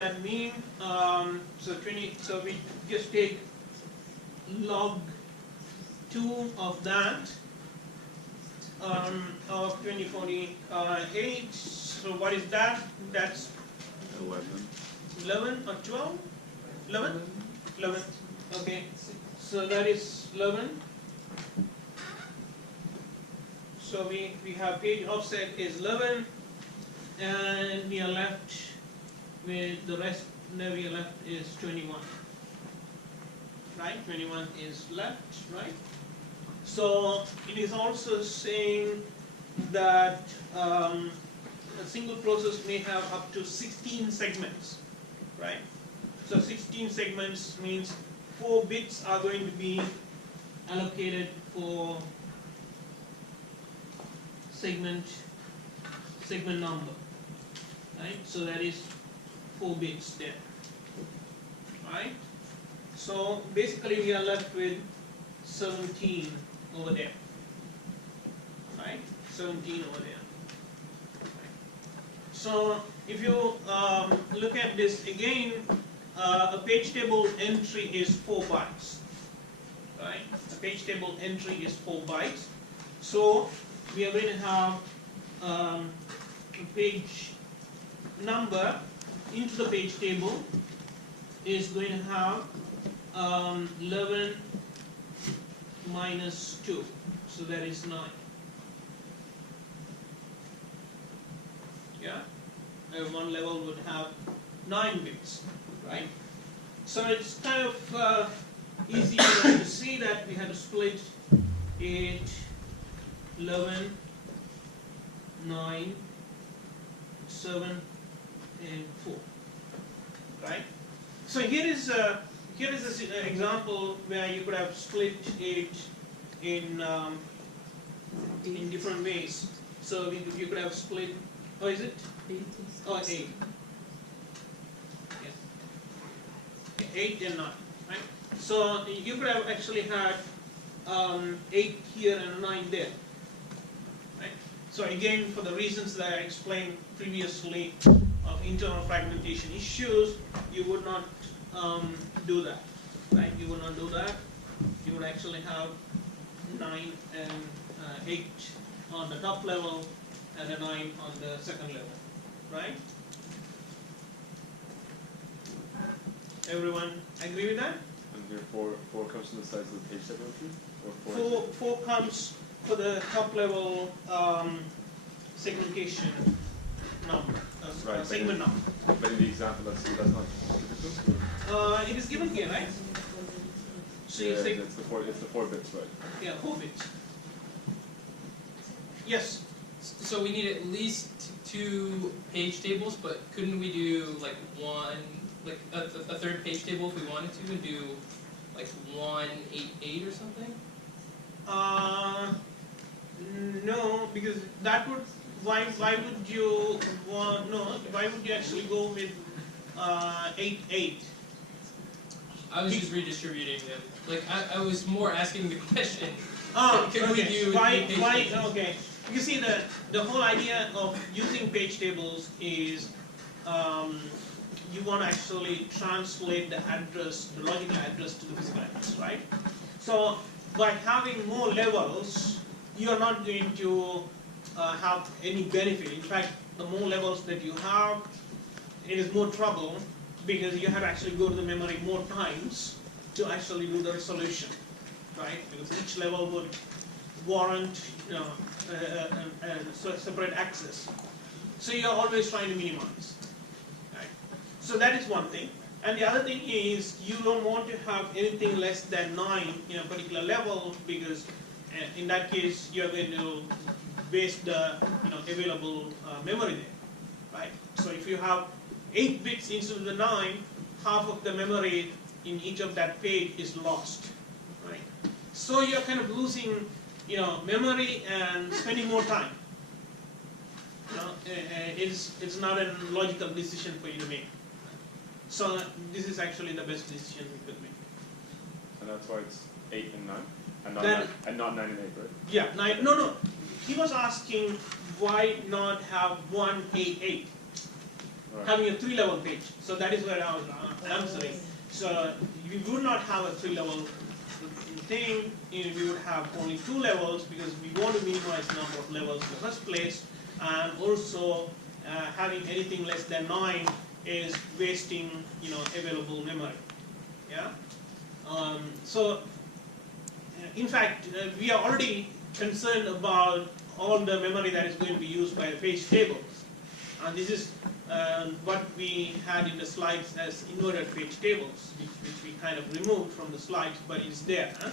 that mean? So we just take log 2 of that of 2048. So what is that? That's 11 or 12? 11? 11. Okay. So that is 11. So we have page offset is 11, and we are left with the rest. Now we are left is 21. Right? 21 is left, right? So it is also saying that a single process may have up to 16 segments, right? So 16 segments means 4 bits are going to be allocated for segment number, right? So that is 4 bits there, right? So basically we are left with 17 over there, right? 17 over there. Right. So if you look at this again, a page table entry is 4 bytes, right? A page table entry is 4 bytes. So we are going to have a page number into the page table is going to have 11 minus 2, so that is 9. Yeah, one level would have 9 bits, right? So it's kind of easy to see that we have to split 8, 11, 9, 7, and 4, right? So here is an example where you could have split it in different ways. So you could have split. Oh, is it? 8. Oh, 8. Yes. 8 and 9, right? So you could have actually had 8 here and 9 there. Right? So again, for the reasons that I explained previously of internal fragmentation issues, you would not do that, right? You would not do that. You would actually have 9 and 8 on the top level and a 9 on the second level, right? Everyone agree with that? And here 4 comes from the size of the page table entry? Or 4 comes for the top level segmentation number, right, segment number. But in the example, that's not difficult? It is given here, right? So yeah, you say, it's the 4 bits, right? yeah, 4 bits. Yes. So we need at least 2 page tables, but couldn't we do like a third page table if we wanted to, and do like 188 or something? No, because that would. Why would you want? No. Why would you actually go with 8? I was just redistributing them. Like I was more asking the question. Can okay. we do Why? page tables? Okay. You see, the whole idea of using page tables is you want to actually translate the address, the logical address, to the physical address, right? So by having more levels, you are not going to have any benefit. In fact, the more levels that you have, it is more trouble because you have to actually go to the memory more times to actually do the resolution, right? Because each level would warrant, separate access. So you are always trying to minimize, right? So that is one thing. And the other thing is you don't want to have anything less than 9 in a particular level, because in that case you are going to waste the available memory there, right? So if you have 8 bits instead of the 9, half of the memory in each of that page is lost, right? So you're kind of losing memory and spending more time. It's not a logical decision for you to make. So this is actually the best decision we could make. And that's why it's 8 and 9? And not 9 and 8, right? Yeah, 9. No. He was asking why not have 188. Right. having a 3-level page. So that is where I was answering. So we would not have a 3-level thing, we would have only 2 levels because we want to minimize the number of levels in the first place, and also having anything less than 9 is wasting, available memory. Yeah. So in fact, we are already concerned about all the memory that is going to be used by the page tables. And this is what we had in the slides as inverted page tables, which we kind of removed from the slides, but it's there. Huh?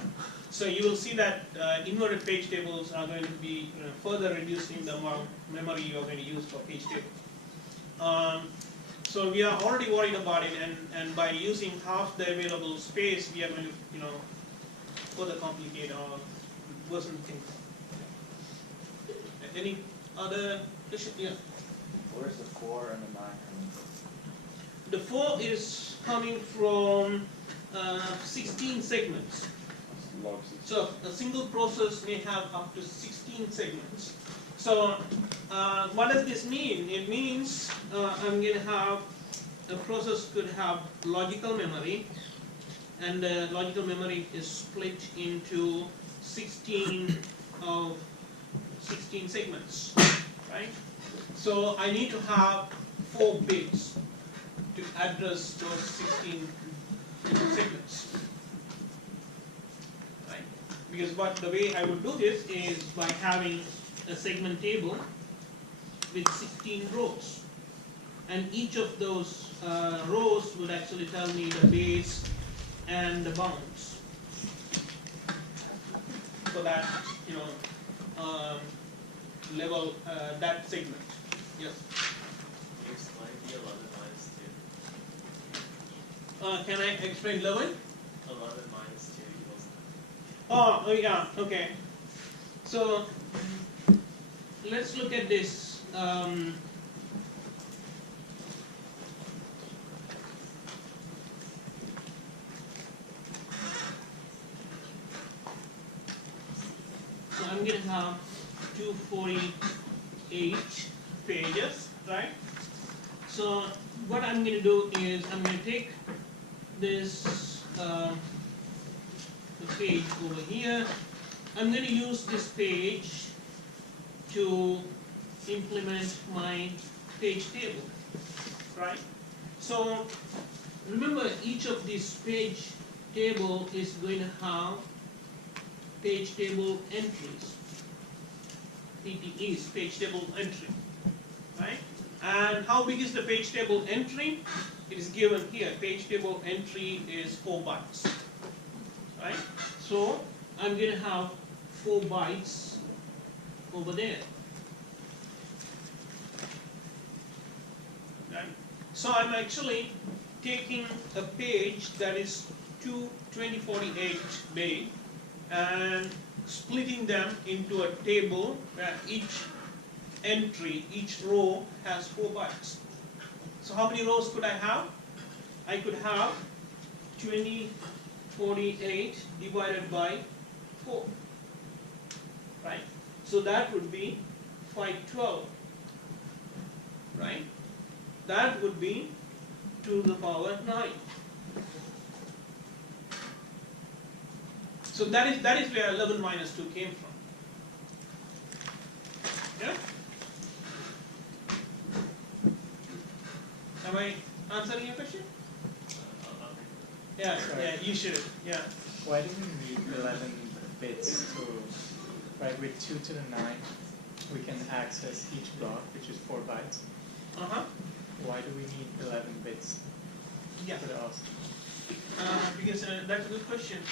So you will see that inverted page tables are going to be further reducing the amount of memory you are going to use for page tables. So we are already worried about it, and by using half the available space, we are going to, further complicate or worsen things. Any other question? Yeah. Where's the 4 and the 9 coming from? The 4 is coming from 16 segments. So a single process may have up to 16 segments. So what does this mean? It means I'm going to have, a process could have logical memory, and the logical memory is split into 16 segments, right? So I need to have 4 bits to address those 16 segments, right? Because the way I would do this is by having a segment table with 16 rows, and each of those rows would actually tell me the base and the bounds for that, level, that segment. Yes. Can you explain the 11 minus 2? Can I explain 11? 11 minus 2 equals Oh, yeah, okay. So let's look at this. So I'm going to have 248 pages, right? So what I'm going to do is I'm going to take this the page over here. I'm going to use this page to implement my page table, right? So remember, each of these page table is going to have page table entries. PTEs, page table entry, right? And how big is the page table entry? It is given here. Page table entry is 4 bytes, right? So I'm going to have 4 bytes over there, right? So I'm actually taking a page that is 2048 big and splitting them into a table where each entry, each row has 4 bytes. So how many rows could I have? I could have 2048 divided by 4, right? So that would be 512, right? That would be 2 to the power 9. So that is where 11 minus 2 came from. Yeah? Am I answering your question? Yeah, Sorry. yeah, you should. Yeah. Why do we need 11 bits to, right, with 2 to the 9, we can access each block, which is 4 bytes. Uh-huh. Why do we need 11 bits Yeah. for the offset? Because that's a good question.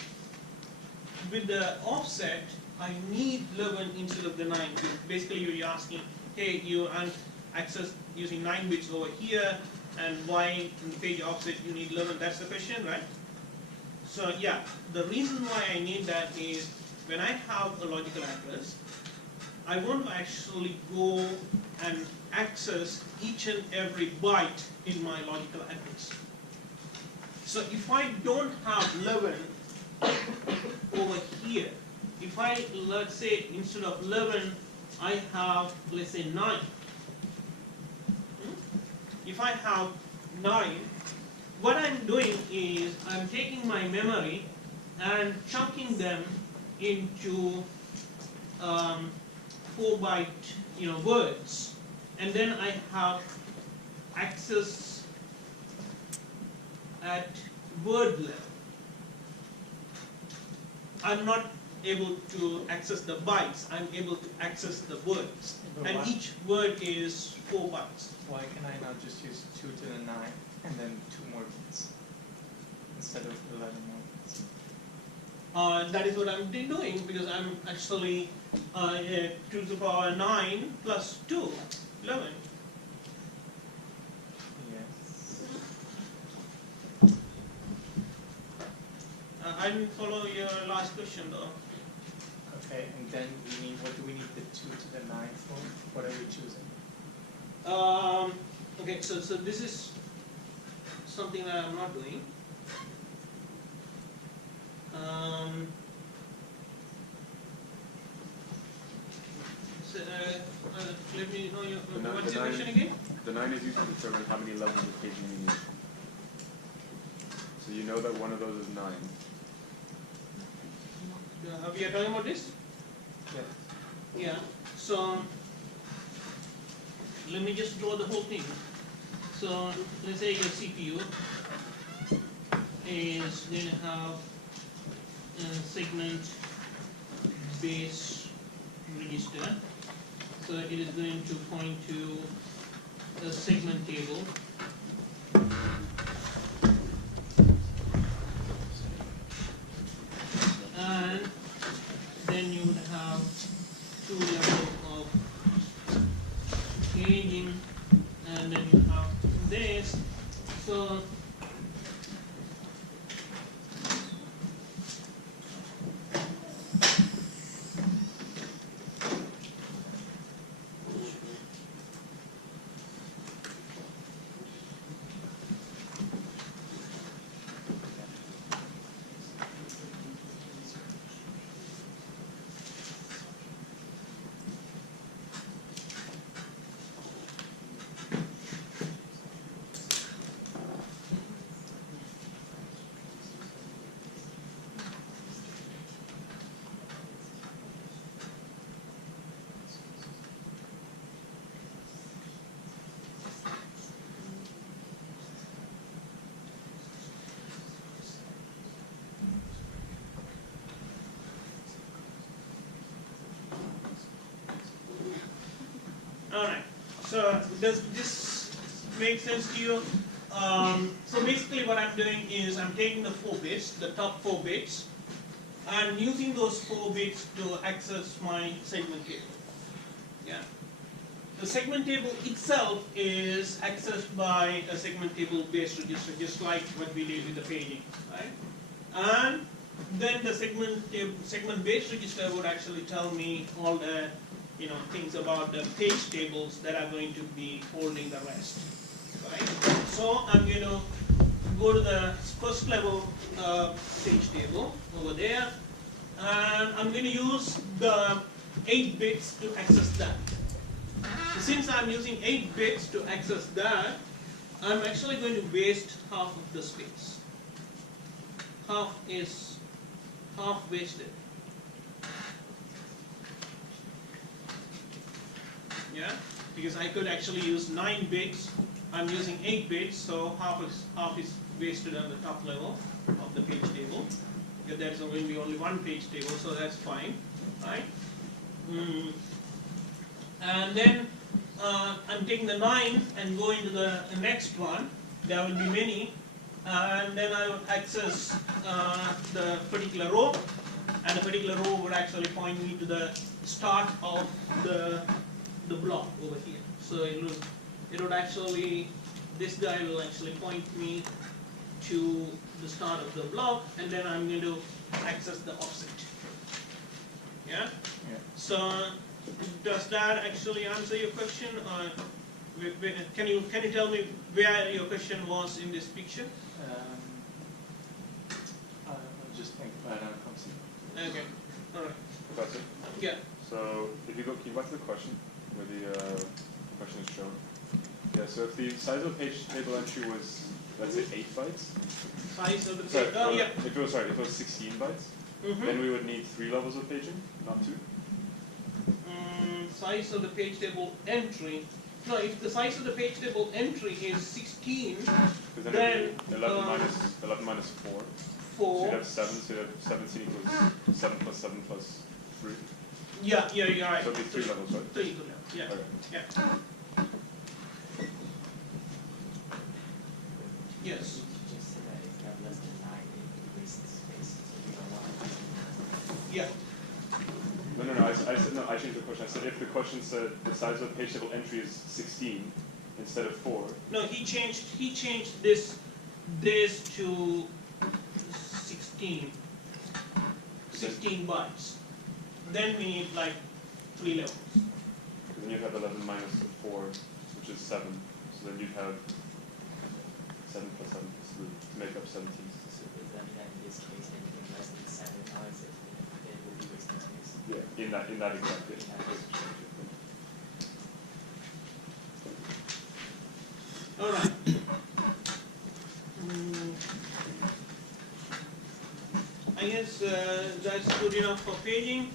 With the offset, I need 11 instead of the 9. Basically, you're asking, hey, you access using 9 bits over here, and why in the page offset you need 11? That's the question, right? So yeah, the reason why I need that is when I have a logical address, I want to actually go and access each and every byte in my logical address. So if I don't have 11 over here, if I, let's say, instead of 11, I have, let's say, 9. if I have 9, what I'm doing is I'm taking my memory and chunking them into 4-byte, words, and then I have access at word level. I'm not able to access the bytes, I'm able to access the words. But And why- each word is 4 bytes. Why can I not just use 2 to the 9 and then 2 more bits instead of 11 more bits? That is what I'm doing, because I'm actually 2 to the power 9 plus 2, 11. Yes. I didn't follow your last question though. Okay, and then what do we need the 2 to the 9 for? What are we choosing? Okay, so this is something that I'm not doing. Let me know what's your question again? The 9 is used to determine how many levels of paging you need. So you know that one of those is 9. We are talking about this? Yeah. Yeah. So let me just draw the whole thing. So let's say your CPU is going to have a segment base register. So it is going to point to a segment table. And then you would have 2 levels of paging, and then you have this. So alright, so does this make sense to you? So basically what I'm doing is I'm taking the 4 bits, the top 4 bits, and using those 4 bits to access my segment table. Yeah. The segment table itself is accessed by a segment table based register, just like what we did with the paging, right? And then the segment based register would actually tell me all the things about the page tables that are going to be holding the rest, right? So I'm going to go to the first level page table over there, and I'm going to use the 8 bits to access that. So since I'm using 8 bits to access that, I'm actually going to waste half of the space. Half wasted. Yeah, because I could actually use 9 bits. I'm using 8 bits, so half is wasted on the top level of the page table. Because there's going to be only 1 page table, so that's fine, right? And then I'm taking the 9 and going to the next one. There will be many, and then I would access the particular row, and the particular row would actually point me to the start of the block over here. So it would actually, this guy will actually point me to the start of the block, and then I'm going to access the offset. Yeah? Yeah. So does that actually answer your question, or can you tell me where your question was in this picture? I'll just think about it. I'll come see. Okay, all right. Professor? Yeah. So if you go, can you go back to the question where the question is shown? Yeah, so if the size of a page table entry was, let's say 8 bytes, Size of the sorry, page, oh yeah. if it was 16 bytes, Mm-hmm. then we would need 3 levels of paging, not 2. Size of the page table entry. No, if the size of the page table entry is 16, Because then then it'd be 11 minus 4. So 4. you'd have 7, so you'd have 17 equals 7 plus 7 plus 3. Yeah, you're right. So it'd be 3 levels, right? 3 equal levels, yeah. Okay. Yeah. Yes. You just said that if you have less than 9, it wastes space, so we don't want to. Yeah. No, I said, no, I changed the question. I said if the question said the size of the page table entry is 16 instead of 4. No, he changed this to 16 bytes. Then we need like 3 levels. Then you'd have 11 minus 4, which is 7. So then you'd have 7 plus 7 plus 3 to make up 17. So does that mean that in this case, anything less than 7, how is it? It will be wasting space. Yeah, in that exact case. All right. I guess that's good enough for paging.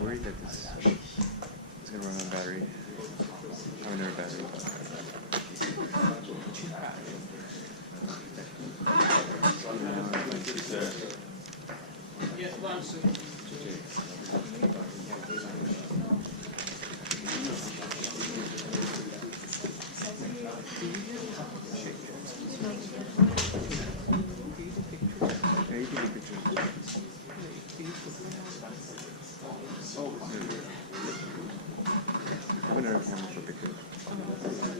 Worried that this is gonna run on battery. I mean, battery. Yes, one second. Yeah, you can take pictures. I'm gonna camera for pictures.